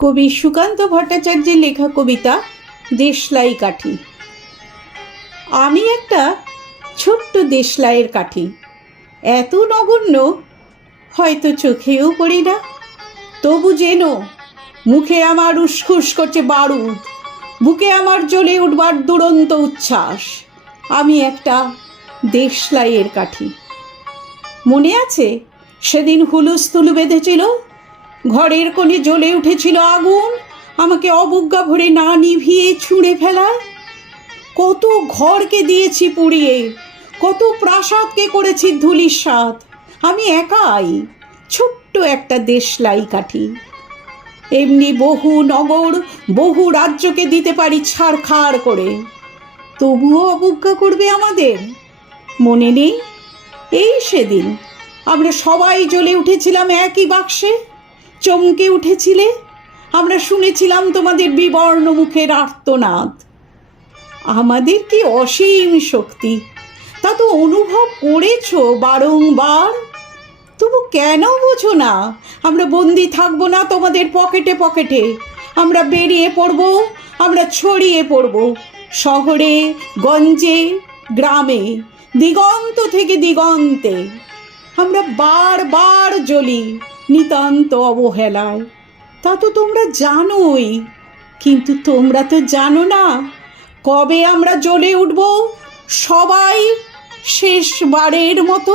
কবি সুকান্ত ভট্টাচার্যের লেখা কবিতা দেশলাই কাঠি। আমি একটা ছোট্ট দেশলাইয়ের কাঠি, এত নগণ্য হয়তো চোখেও পড়ি না। তবু যেন মুখে আমার উসখুস করছে বারুদ, বুকে আমার জ্বলে উঠবার দুরন্ত উচ্ছ্বাস। আমি একটা দেশলাইয়ের কাঠি। মনে আছে সেদিন হুলুস্থুলু বেঁধেছিল, ঘরের কোণে জ্বলে উঠেছিল আগুন, আমাকে অবজ্ঞা ভরে না নিভিয়ে ছুঁড়ে ফেলায়। কত ঘরকে দিয়েছি পুড়িয়ে, কত প্রাসাদকে করেছি ধূলিসাৎ। আমি একাই ছোট্ট একটা দেশলাই কাঠি। এমনি বহু নগর, বহু রাজ্যকে দিতে পারি ছাড়খাড় করে, তবুও অবজ্ঞা করবে আমাদের। মনে নেই এই সেদিন আমরা সবাই জ্বলে উঠেছিলাম একই বাক্সে, চমকে উঠেছিলে। আমরা শুনেছিলাম তোমাদের বিবর্ণ মুখের আর্তনাদ। আমাদের কি অসীম শক্তি, তা তো অনুভব করেছো বারংবার। তবু কেন বোঝো না আমরা বন্দি থাকবো না তোমাদের পকেটে পকেটে। আমরা বেরিয়ে পড়ব, আমরা ছড়িয়ে পড়ব শহরে, গঞ্জে, গ্রামে, দিগন্ত থেকে দিগন্তে। আমরা বারবার জ্বলি নিতান্ত অবহেলায়, তা তো তোমরা জানোই। কিন্তু তোমরা তো জানো না কবে আমরা জ্বলে উঠব সবাই শেষবারের মতো।